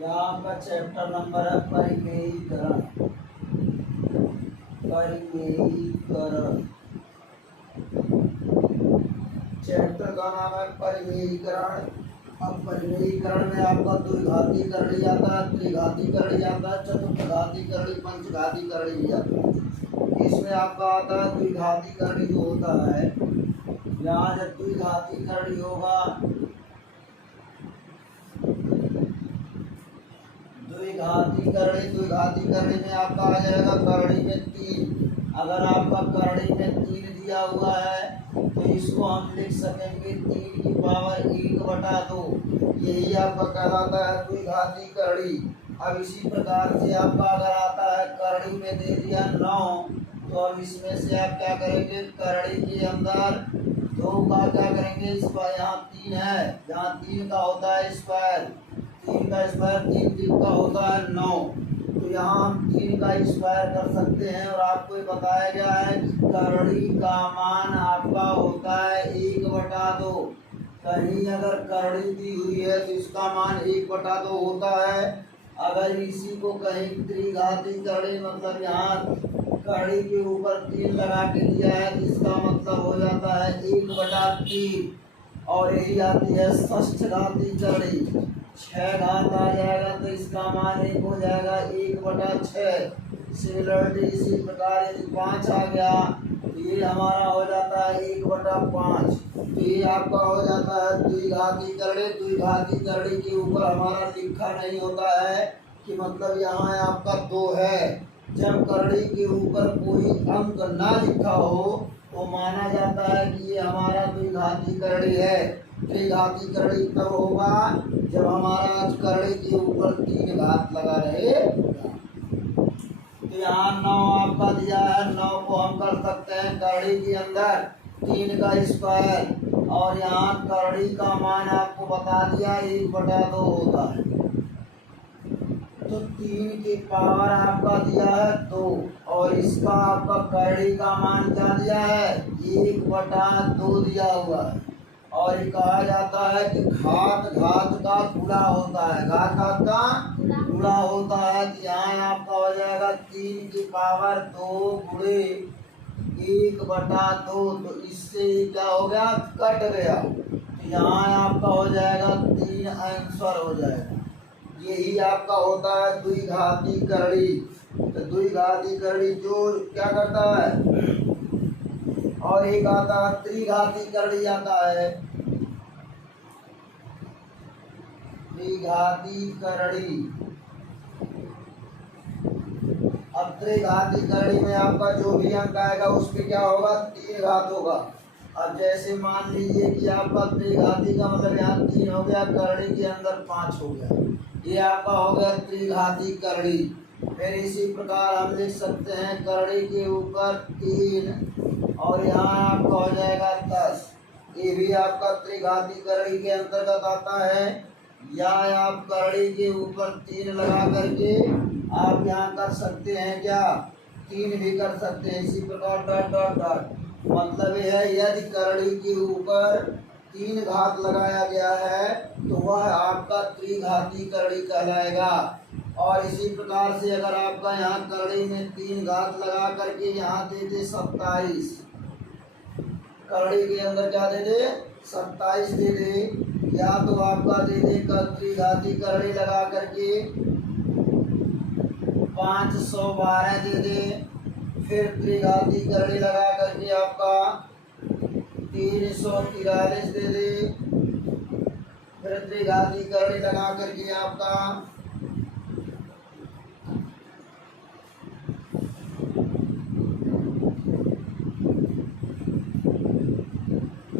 यहाँ आपका chapter number है परिमेयीकरण। परिमेयीकरण चैप्टर का नाम है परिमेयीकरण। अब परिमेयीकरण में आपका द्विघाती करणी आता है, त्रिघाती करणी आता है, चतुर्थघाती करणी, पंचघाती करणी भी आता है। इसमें आपका आता है द्विघाती करणी जो होता है। यहाँ जब द्विघाती करणी होगा, द्विघाती करणी में आपका आ जाएगा करणी में 3। अगर आपका करणी में 3 दिया हुआ है तो इसको हम लिख सकेंगे 3 की पावर 1/2। यही आपका कहलाता है द्विघाती करणी। अब इसी प्रकार से आपका अगर आता है करणी में दे दिया 9, तो अब इसमें से आप क्या करेंगे, करणी के अंदर 2 का क्या करेंगे, इस पर यहाँ 3 है, यहाँ 3 का होता है स्क्वायर, 3 का स्क्वायर 3 का होता है 9। तो यहाँ हम 3 का स्क्वायर कर सकते हैं। और आपको ये बताया गया है कि करणी का मान आपका होता है 1/2। कहीं अगर करणी दी हुई है तो इसका मान 1/2 होता है। अगर इसी को कहीं त्रिघाती करणी, मतलब यहाँ करणी के ऊपर 3 लगा के दिया है तो इसका मतलब हो जाता है 1/3। और यही आती है षष्ठघाती करणी, 6 घात आ जाएगा तो इसका मान 1 हो जाएगा 1/6। सिमिलरली इसी प्रकार यदि 5 आ गया तो ये हमारा हो जाता है 1/5। तो ये आपका हो जाता है द्विघाती करणी। द्विघाती करणी के ऊपर हमारा लिखा नहीं होता है कि मतलब यहाँ आपका 2 है। जब करणी के ऊपर कोई अंक ना लिखा हो तो माना जाता है कि ये हमारा द्विघाती करणी है। त्रिघाती करणी तब होगा जब हमारा करणी के ऊपर 3 घात लगा रहे। तो यहाँ 9 आपका दिया है, 9 को हम कर सकते हैं करणी के अंदर 3 का स्क्वायर। और यहाँ करणी का मान आपको बता दिया 1/2 होता है। तो 3 की पावर आपका दिया है 2 और इसका आपका करणी का मान क्या दिया है, 1/2 दिया हुआ है। और ये कहा जाता है कि घात घात का गुणा होता है, घात घात का गुणा होता है। तो यहाँ आपका हो जाएगा 3 की पावर 2 गुणे 1/2। तो इससे क्या हो गया, कट गया। तो यहाँ आपका हो जाएगा 3 आंसर हो जाएगा। यही आपका होता है द्विघाती करणी। तो द्विघाती करणी जो क्या करता है, और एक आता है त्रिघाती करणी आता है। त्रिघाती करणी, अब त्रिघाती करणी में आपका जो भी अंक आएगा उस पे क्या होगा, 3 घात होगा। अब जैसे मान लीजिए कि आपका त्रिघाती का मतलब यहाँ 3 हो गया, करणी के अंदर 5 हो गया, ये आपका हो गया त्रिघाती करणी। फिर इसी प्रकार हम लिख सकते हैं करणी के ऊपर 3 और यहाँ आपका हो जाएगा 10। ये भी आपका त्रिघाती करणी के अंतर्गत आता है। या आप करणी के ऊपर 3 लगा करके आप यहाँ कर सकते हैं क्या, 3 भी कर सकते हैं। इसी प्रकार डॉट डॉट डॉट, मतलब यह है यदि करणी के ऊपर 3 घात लगाया गया है तो वह आपका त्रिघाती करणी कहलाएगा। और इसी प्रकार से अगर आपका यहाँ करणी में 3 घात लगा करके यहाँ दे दे 27, करणी के अंदर क्या दे दे 27 दे दे, या तो आपका दे दे त्रिघाती करणी लगा करके 512 दे दे, फिर त्रिघाती करणी लगा करके आपका 343 दे दे, फिर त्रिघाती करणी लगा करके आपका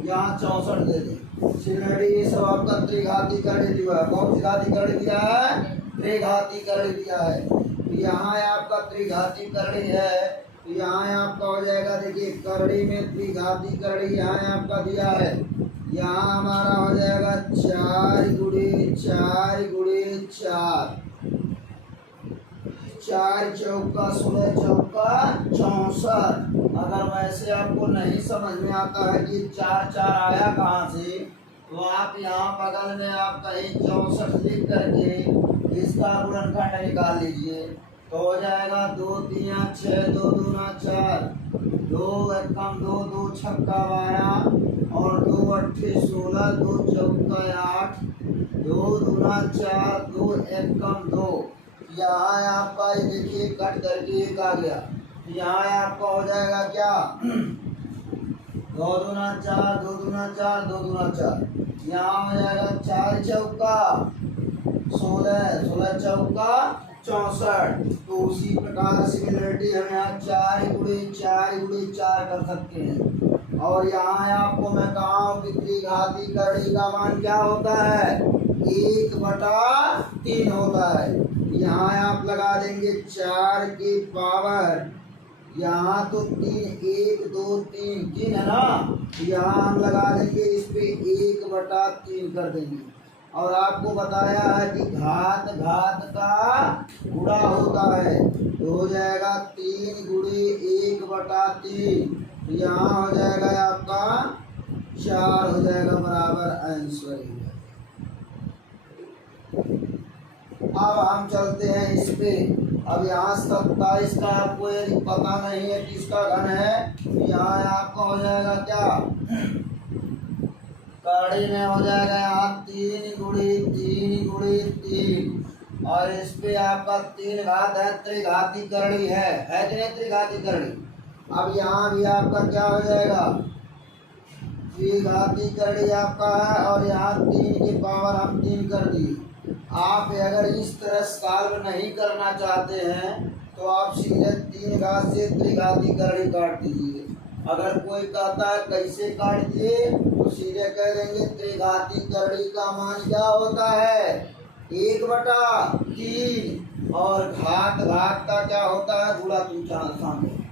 यहाँ 64 दे दे। सिमिलरली ये सब आपका त्रिघाती करणी दिया है। कौन सी घाती करणी दिया है, त्रिघाती करणी दिया है। तो यहाँ आपका त्रिघाती करणी है, तो यहाँ आपका हो जाएगा, देखिए करणी में त्रिघाती करणी यहाँ आपका दिया है। यहाँ हमारा हो जाएगा 4 गुणे 4 गुणे 4, 4 चौका 16 चौका 64। अगर वैसे आपको नहीं समझ में आता है कि 4 4 आया कहाँ से, तो आप यहाँ बगल में आप कहीं 64 लिख करके इसका गुणनखंड निकाल लीजिए। तो हो जाएगा 2 3 6 2 दूना 4, 2 एकम 2, 2 छक्का 12 और 2 अट्ठे 16, 2 चौका 8, 2 दूना 4, 2 एकम 2। यहाँ आपका ये देखिए कट करके एक आ गया। यहाँ आपका हो जाएगा क्या 2 दूना 4, 2 दूना 4, 2 दूना 4। यहाँ हो जाएगा 4 चौका 16, 16 चौका 64। तो उसी प्रकार सिमिलरिटी हम यहाँ 4 गुणे 4 गुणे 4 कर सकते हैं। और यहाँ आपको मैं कहा हूँ कि त्रिघाती करड़ी का मान क्या होता है 1/3 होता है। यहाँ आप लगा देंगे 4 की पावर, यहाँ तो 3 1 2 3 3 है ना, यहाँ हम लगा देंगे इस पे 1/3 कर देंगे। और आपको बताया है कि घात घात का गुणा होता है, तो हो जाएगा 3 गुणे 1/3। यहाँ हो जाएगा आपका 4 हो जाएगा बराबर आंसर। अब हम चलते हैं इस पे। अब यहाँ 27 का आपको यदि पता नहीं है किसका घन है, यहाँ आपका हो जाएगा क्या कड़ी में हो जाएगा यहाँ 3 गुणे 3 गुणे 3। और इस पे आपका 3 घात है, त्रिघाती करड़ी है कि नहीं त्रिघाती करड़ी। अब यहाँ भी आपका क्या हो जाएगा त्रिघाती करड़ी आपका है, और यहाँ 3 की पावर हम 3 कर दिए। आप अगर इस तरह सॉल्व नहीं करना चाहते हैं तो आप सीधे 3 घात से त्रिघाती करड़ी काट दीजिए। अगर कोई कहता है कैसे काट दिए, तो सीधे कह देंगे त्रिघाती करड़ी का मान क्या होता है 1/3, और घात घात का क्या होता है गुणा। तुम सामने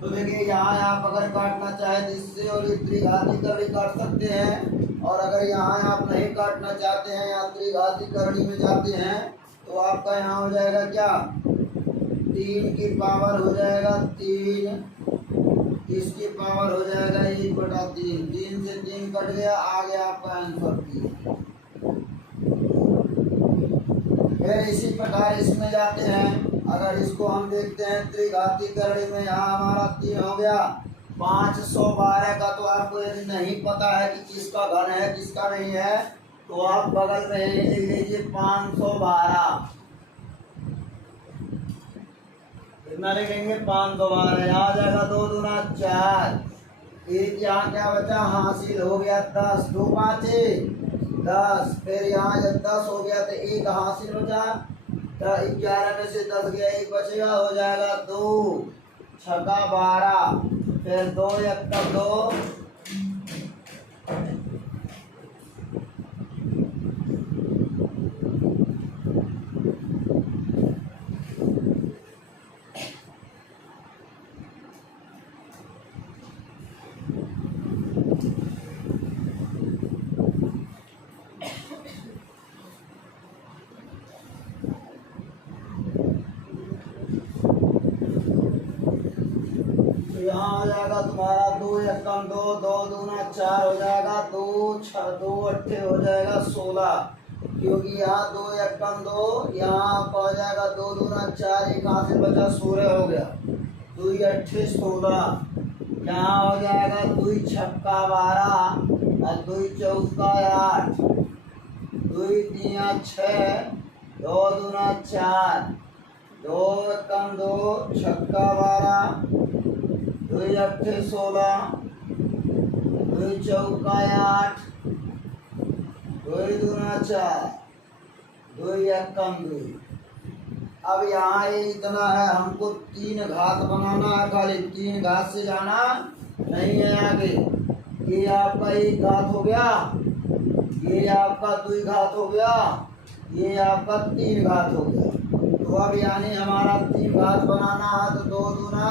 तो देखिए यहाँ आप अगर काटना चाहे तो इससे और ये त्रिघाती करड़ी काट सकते हैं। और अगर यहाँ आप नहीं काटना चाहते हैं या त्रिघाती करड़ी में जाते हैं, तो आपका यहाँ हो जाएगा क्या 3 की पावर हो जाएगा 3, इसकी पावर हो जाएगा 1/3। 3 से 3 कट गया, आ गया आपका आंसर 3। फिर इसी प्रकार इसमें जाते हैं। अगर इसको हम देखते हैं त्रिघाती करड़ी में, यहाँ हमारा 3 हो गया। 512 का तो आपको यदि नहीं पता है कि किसका घन है किसका नहीं है, तो आप बगल में लिख लीजिए 512। कितना लिखेंगे 512। यहाँ आ जाएगा 2 दूना 4, एक यहाँ क्या बचा हासिल हो गया 10, 2 5 10। फिर यहाँ जब 10 हो गया तो एक हासिल बचा, तो 11 में से 10 गया, एक बचेगा, हो जाएगा 2 छक्का 12। फिर 2 एकम 2, यहाँ हो जाएगा तुम्हारा 2 एकम 2, 2 दूना 4 हो जाएगा, 2 2 अट्ठे हो जाएगा 16। क्योंकि यहाँ 2 एकम 2, यहाँ हो जाएगा 2 दूना 4, एक हाथ से बचा 16 हो गया, 2 अट्ठे 16। यहाँ हो जाएगा 2 छक्का 12 और 2 चौका 8, 2 3 6, 2 दूना 4, 2 एकम 2 छक्का 12, 2 अट्ठे 16, 2 चौका 8, 2 दूना 4, 2 एकम 2। अब यहाँ ये इतना है, हमको 3 घात बनाना है, खाली 3 घात से जाना नहीं है आगे। ये आपका 1 घात हो गया, ये आपका 2 घात हो गया, ये आपका 3 घात हो गया। तो अब यानी हमारा 3 घात बनाना है, तो 2 दूना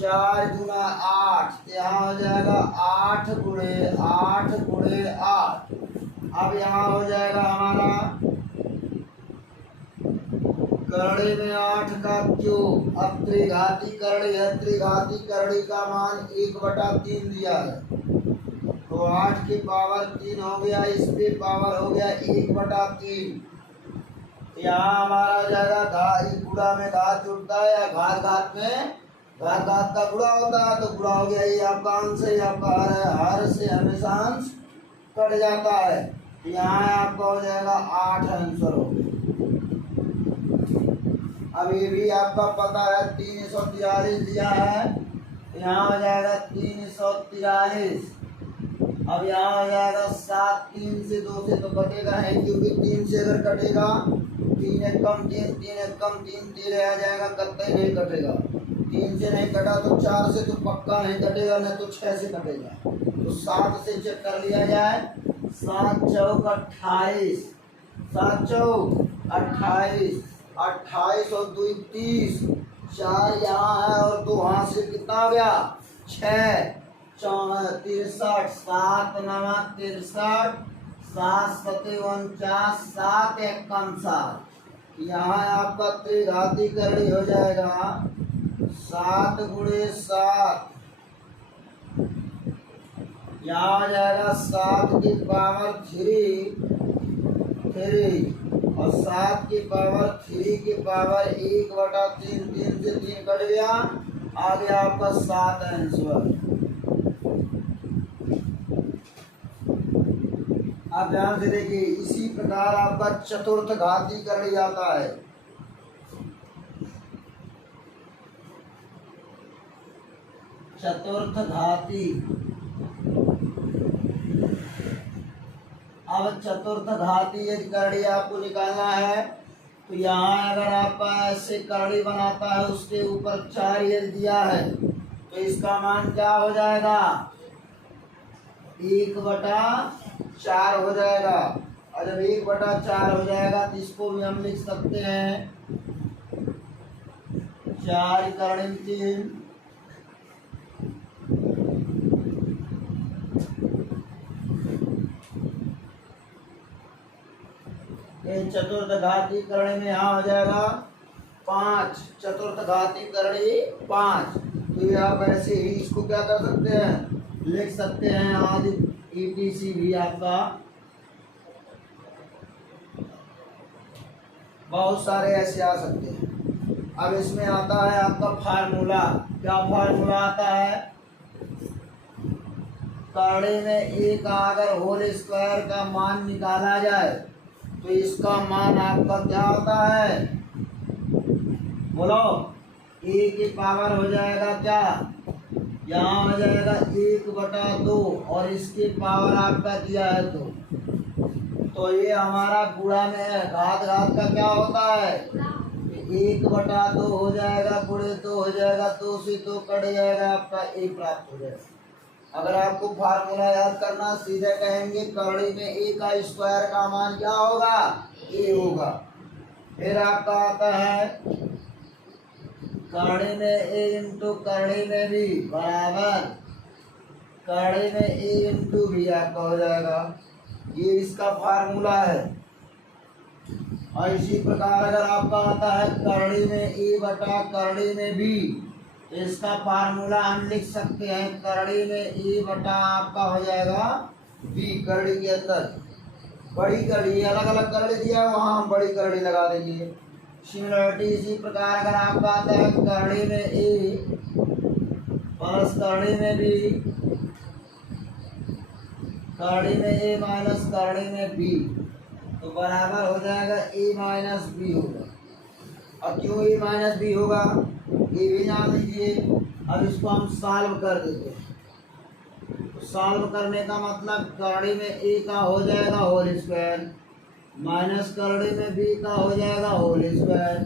4 दूना 8, यहाँ हो जाएगा 8 गुणे 8 गुणे 8। अब यहाँ हो जाएगा हमारा करड़ी में 8 का क्यूब। अब त्रिघाती करड़ी है, त्रिघाती करड़ी का मान 1/3 दिया है, तो 8 की पावर 3 हो गया, इस पे पावर हो गया 1/3। यहाँ हमारा हो जाएगा गुणा में घात जुड़ता है या घात घात में घात घात का गुणा होता है, तो गुणा हो गया। ये आपका अंश है, आपका हर है, हर से हमेशा अंश कट जाता है। यहाँ आपका हो जाएगा 8 आंसर हो गया। अब ये भी आपका पता है 343 दिया है, यहाँ हो जाएगा 343। अब यहाँ हो जाएगा 7, 3 से 2 से तो कटेगा है, क्योंकि 3 से अगर कटेगा 3 एक कम 3, 3 एक कम 3, 3 रह जाएगा, कतई नहीं कटेगा। 3 से नहीं कटा तो 4 से तो पक्का नहीं कटेगा, नहीं तो 6 से कटेगा। तो 7 से चेक कर लिया जाए। 7 चौक 28, 7 चौक 28, 28 और 2 30, 4 यहाँ है और 2 वहाँ से कितना हो गया 6, 63, 7 नवा 63, 7 सते 49, 7 एक कम 7। यहाँ आपका त्रिघाती करड़ी हो जाएगा 7 गुणे 7, यहाँ हो जाएगा 7 की पावर 3 और 7 की पावर 3 की पावर 1/3, 3 से 3 कट गया, आ गया आपका 7 आंसर। आप ध्यान से देखिए, इसी प्रकार आपका चतुर्थ घाती करड़ी आता है। चतुर्थ घाती, अब चतुर्थ घाती यदि करड़ी आपको निकालना है तो यहाँ अगर आप ऐसे करड़ी बनाता है, उसके ऊपर 4 यदि दिया है तो इसका मान क्या हो जाएगा 1/4 हो जाएगा। और जब 1/4 हो जाएगा तो इसको भी हम लिख सकते हैं 4 करड़ी 3, चतुर्थ घाती करड़ी में यहाँ हो जाएगा 5, चतुर्थ घाती करड़ी 5। तो ये आप ऐसे ही इसको क्या कर सकते हैं, लिख सकते हैं आदि ETC भी आपका बहुत सारे ऐसे आ सकते हैं। अब इसमें आता है आपका फार्मूला। क्या फार्मूला आता है, करड़ी में एक अगर होल स्क्वायर का मान निकाला जाए तो इसका मान आपका क्या होता है, बोलो, a की पावर हो जाएगा क्या, यहाँ हो जाएगा 1/2 और इसकी पावर आपका दिया है 2। तो ये हमारा गुणा में है, घात घात का क्या होता है 1/2 हो जाएगा, गुणे 2 हो जाएगा, 2 से 2 कट जाएगा, आपका a प्राप्त हो जाएगा। अगर आपको फार्मूला याद करना, सीधे कहेंगे करड़ी में a का स्क्वायर का मान क्या होगा, a होगा। फिर आपका आता है करड़ी में a इंटू करड़ी में b बराबर करड़ी में a इंटू b आपका हो जाएगा। ये इसका फार्मूला है। और इसी प्रकार अगर आपका आता है करड़ी में a बटा करड़ी में b, इसका फार्मूला हम लिख सकते हैं करड़ी में a बटा आपका हो जाएगा b। करड़ी के अंदर बड़ी करड़ी, अलग अलग करड़ी दिया है, वहाँ हम बड़ी करड़ी लगा देंगे। सिमिलरिटी इसी प्रकार अगर आपका आता है करड़ी में a प्लस करड़ी में b, करड़ी में a माइनस करड़ी में b, तो बराबर हो जाएगा a माइनस b होगा। अब क्यों a माइनस b होगा ये भी जान लीजिए। अब इसको हम सॉल्व कर देते हैं। तो सॉल्व करने का मतलब करड़ी में a का हो जाएगा होल स्क्वायर माइनस करड़ी में b का हो जाएगा होल स्क्वायर,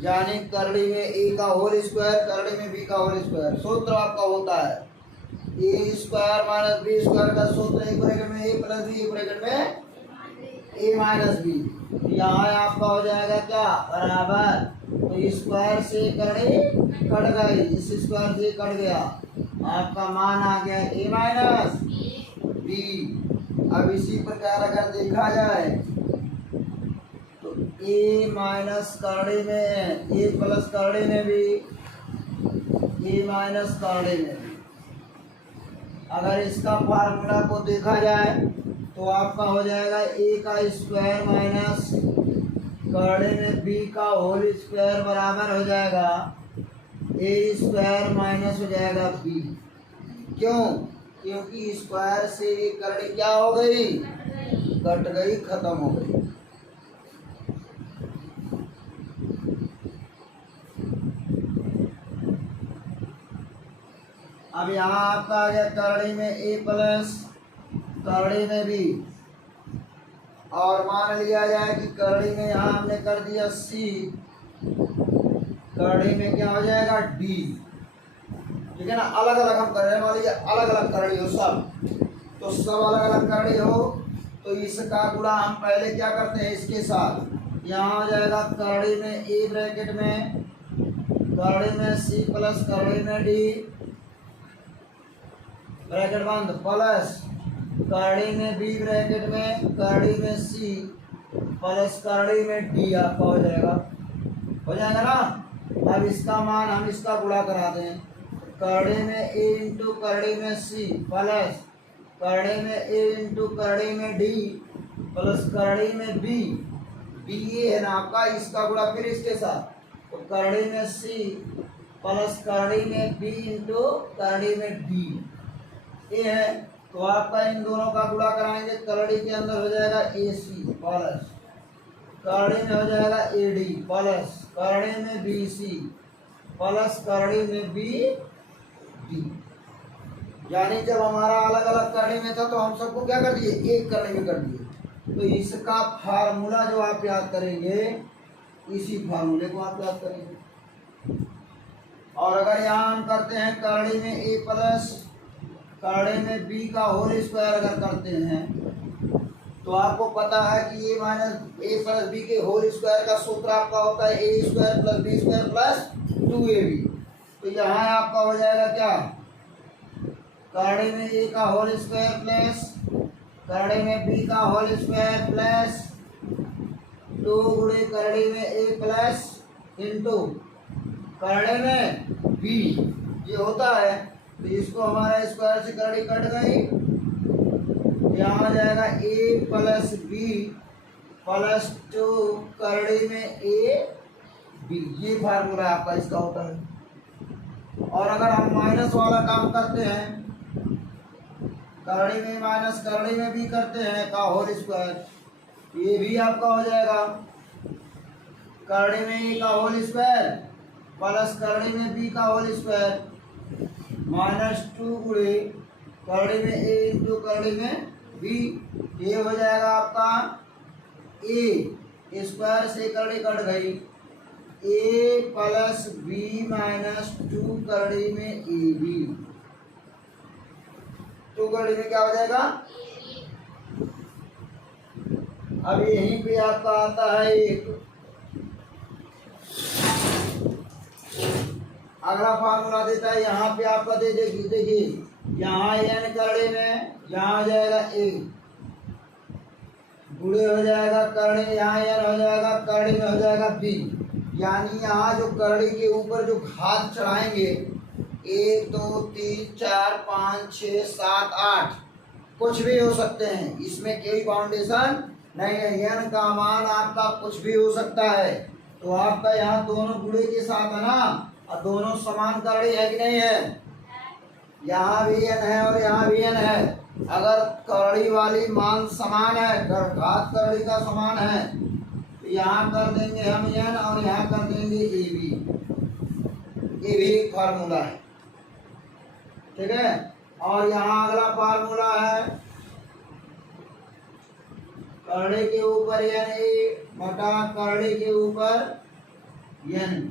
यानी करड़ी में a का होल स्क्वायर करड़ी में b का होल स्क्वायर। सूत्र आपका होता है a square minus b square का सूत्र एक ब्रैकेट में a प्लस b, एक ब्रैकेट में a माइनस b। यहाँ आपका हो जाएगा क्या बराबर, तो स्क्वायर से करड़ी कट गई, इस स्क्वायर से कट गया, आपका मान आ गया a माइनस बी। अब इसी प्रकार अगर देखा जाए तो a माइनस करड़ी में a प्लस करड़ी में भी a माइनस करड़ी में भी, अगर इसका फार्मूला को देखा जाए तो आपका हो जाएगा a का स्क्वायर माइनस करड़ी में b का होल स्क्वायर बराबर हो जाएगा a स्क्वायर माइनस हो जाएगा b। क्यों? क्योंकि स्क्वायर से करड़ी क्या हो गई, कट गई, खत्म हो गई। अब यहाँ आपका आ गया करड़ी में a प्लस करड़ी में b, और मान लिया जाए कि करड़ी में यहाँ हमने कर दिया c, करड़ी में क्या हो जाएगा d, ठीक है ना। अलग अलग हम कर रहे हैं, मान लीजिए अलग अलग करड़ी हो सब, तो सब अलग अलग करड़ी हो तो इसका गुणा हम पहले क्या करते हैं इसके साथ, यहाँ हो जाएगा करड़ी में a ब्रैकेट में करड़ी में c प्लस करड़ी में d ब्रैकेट बंद प्लस करड़ी में b ब्रैकेट में करड़ी में c प्लस करड़ी में d आपका हो जाएगा ना। अब इसका मान हम इसका गुणा करा दें, करड़ी में a इंटू करड़ी में c प्लस करड़ी में a इंटू करड़ी में d प्लस करड़ी में b ये है ना आपका, इसका गुणा फिर इसके साथ, तो करड़ी में c प्लस करड़ी में b इंटू करड़ी में d ये है। तो आपका इन दोनों का गुणा कराएंगे, करड़ी के अंदर हो जाएगा AC प्लस करड़ी में हो जाएगा AD प्लस करड़ी में BC प्लस करड़ी में BD। यानी जब हमारा अलग अलग करड़ी में था तो हम सबको क्या कर दिए, एक करड़ी में कर दिए। तो इसका फार्मूला जो आप याद करेंगे, इसी फार्मूले को आप याद करेंगे। और अगर यहाँ हम करते हैं करड़ी में a प्लस करड़ी में b का होल स्क्वायर अगर करते हैं तो आपको पता है कि a minus a plus b के होल स्क्वायर का सूत्र आपका होता है a square plus b square plus 2ab। तो यहाँ आपका हो जाएगा क्या, करड़ी में a का होल स्क्वायर प्लस करड़ी में b का होल स्क्वायर प्लस 2 गुणे करड़ी में a प्लस इंटू करड़ी में b, ये होता है। तो इसको हमारा स्क्वायर से करड़ी कट गई, यहाँ आ जाएगा a प्लस b प्लस 2 करड़ी में a b, ये फार्मूला आपका इसका होता है। और अगर हम माइनस वाला काम करते हैं, करड़ी में माइनस करड़ी में b करते हैं का होल स्क्वायर, ये भी आपका हो जाएगा करड़ी में a का होल स्क्वायर प्लस करड़ी में b का होल स्क्वायर माइनस 2 गुणे करड़ी में a इंटू करड़ी में b, ये हो जाएगा आपका a स्क्वायर से करड़ी कट गई, a प्लस b माइनस 2 करड़ी में ab, 2 करड़ी में क्या हो जाएगा। अब यहीं पे आपका आता है एक अगला फार्मूला देता है, यहाँ पे आपका दे देगी, देखिए यहाँ n करड़ी में यहाँ हो जाएगा a गुणे हो जाएगा करड़ी में, यहाँ n हो जाएगा करड़ी में हो जाएगा b, यानी यहाँ जो करड़ी के ऊपर जो घात चढ़ाएंगे 1 2 3 4 5 6 7 8 कुछ भी हो सकते हैं, इसमें कोई बाउंडेशन नहीं है, n का मान आपका कुछ भी हो सकता है। तो आपका यहाँ दोनों गुणे के साथ है ना, और दोनों समान करड़ी है कि नहीं है, यहाँ भी n है और यहाँ भी n है। अगर करड़ी वाली मान समान है, घात करड़ी का समान है, तो यहाँ कर देंगे हम n और यहाँ कर देंगे ये भी एक फार्मूला है, ठीक है। और यहाँ अगला फार्मूला है करड़ी के ऊपर n a बटा करड़ी के ऊपर n।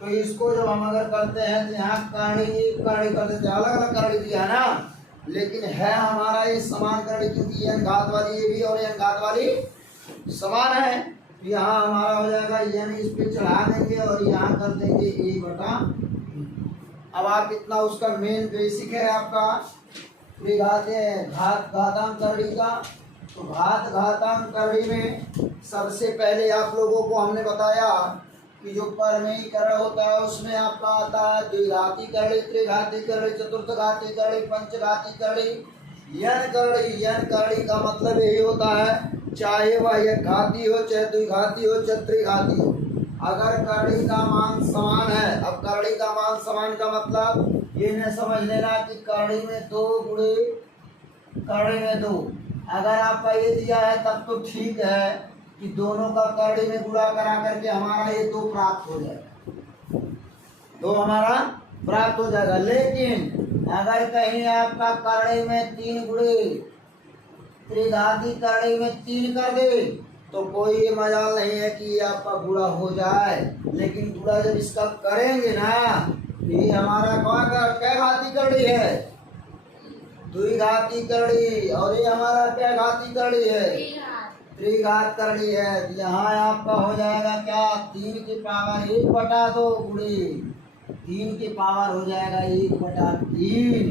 तो इसको जब हम अगर करते हैं तो यहाँ करड़ी कर देते हैं, अलग अलग करड़ी दिया है ना, लेकिन है हमारा ये समान करड़ी, क्योंकि n घात वाली ये भी और n घात वाली समान है। यहाँ हमारा हो जाएगा यानी इस पे चढ़ा देंगे और यहाँ कर देंगे ए बटा। अब आप इतना उसका मेन बेसिक है आपका घातांक करड़ी का। तो घातांक करड़ी में सबसे पहले आप लोगों को हमने बताया कि जो परमेयीकरण होता है उसमें आपका आता है द्विघाती करड़ी, त्रिघाती करड़ी, चतुर्थघाती करड़ी, पंचघाती करड़ी, यन करड़ी। यन करड़ी का मतलब यही होता है चाहे वह एक घाती हो, चाहे द्विघाती हो, चाहे त्रिघाती हो, अगर करड़ी का मान समान है। अब करड़ी का मान समान का मतलब ये न समझ लेना कि करड़ी में 2 गुणे करड़ी में 2, अगर आपका ये दिया है तब तो ठीक है कि दोनों का करड़ी में गुणा करा करके हमारा ये 2 प्राप्त हो जाएगा, 2 हमारा प्राप्त हो जाएगा। लेकिन अगर कहीं आपका करड़ी में 3 गुणे त्रिघाती करड़ी में 3 कर दे तो कोई ये मजाल नहीं है कि ये आपका गुणा हो जाए। लेकिन गुणा जब इसका करेंगे ना, ये हमारा कौन का क्या घाती करड़ी है? द्विघाती करड़ी। और ये हमारा क्या घाती करड़ी है? त्रिघात करड़ी है। यहाँ आपका हो जाएगा क्या 3 की पावर 1 बटा 2 गुणे 3 की पावर हो जाएगा 1 बटा 3,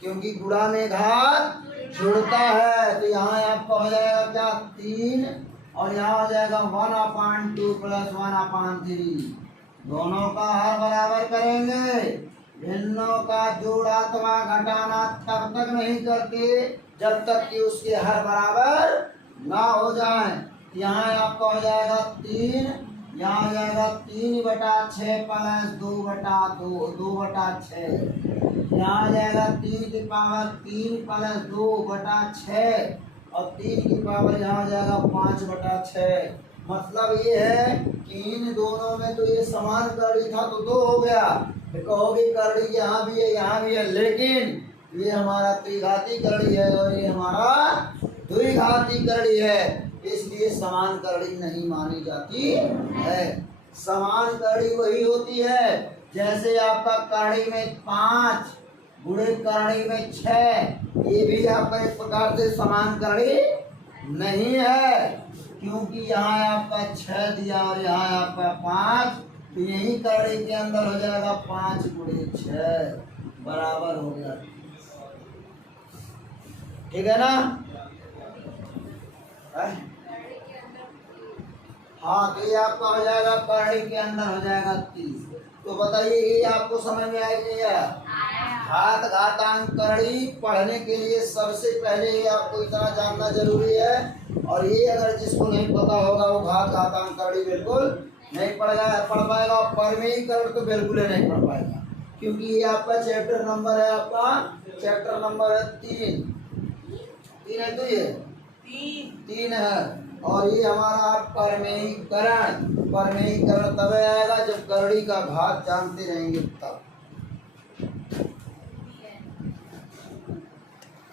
क्योंकि गुणा में घात जुड़ता है। तो यहाँ आपका हो जाएगा क्या 3 और यहाँ हो जाएगा 1/2 प्लस 1/3। दोनों का हर बराबर करेंगे। भिन्नों का जोड़ात्मा घटाना तब तक नहीं करते जब तक कि उसके हर बराबर ना हो जाए। यहाँ आपका हो जाएगा 3, यहाँ हो जाएगा 3/6 प्लस 2/6। यहाँ आ जाएगा 3 की पावर 3 प्लस 2/6 और 3 की पावर यहाँ आ जाएगा 5/6। मतलब ये है कि इन दोनों में तो ये समान करड़ी था तो 2 हो गया। तो कहोगे करड़ी यहाँ भी है यहाँ भी है, लेकिन ये हमारा त्रिघाती करड़ी है और ये हमारा द्विघाती करड़ी है, इसलिए समान करड़ी नहीं मानी जाती है। समान करड़ी वही होती है जैसे आपका करड़ी में 5 गुणे करड़ी में 6, ये भी आपका एक प्रकार से समान करड़ी नहीं है, क्योंकि यहाँ आपका 6 दिया और यहाँ आपका 5, तो यही करड़ी के अंदर हो जाएगा 5 गुणे 6 बराबर हो गया। ठीक है ना? हाँ, तो ये आपका हो जाएगा करड़ी के अंदर हो जाएगा 30। तो बताइए ये आपको समझ में आएगी या? घातांक करड़ी पढ़ने के लिए सबसे पहले ये आपको इतना जानना जरूरी है। और ये अगर जिसको नहीं पता होगा वो घातांक करड़ी बिल्कुल नहीं पढ़ पाएगा। और परमेयीकरण तो बिल्कुल ही नहीं पढ़ पाएगा, क्योंकि ये आपका चैप्टर नंबर है, आपका चैप्टर नंबर है 3 है। तो ये 3 है। और ये हमारा परमेयीकरण तब आएगा जब करड़ी का घात जानते रहेंगे तब।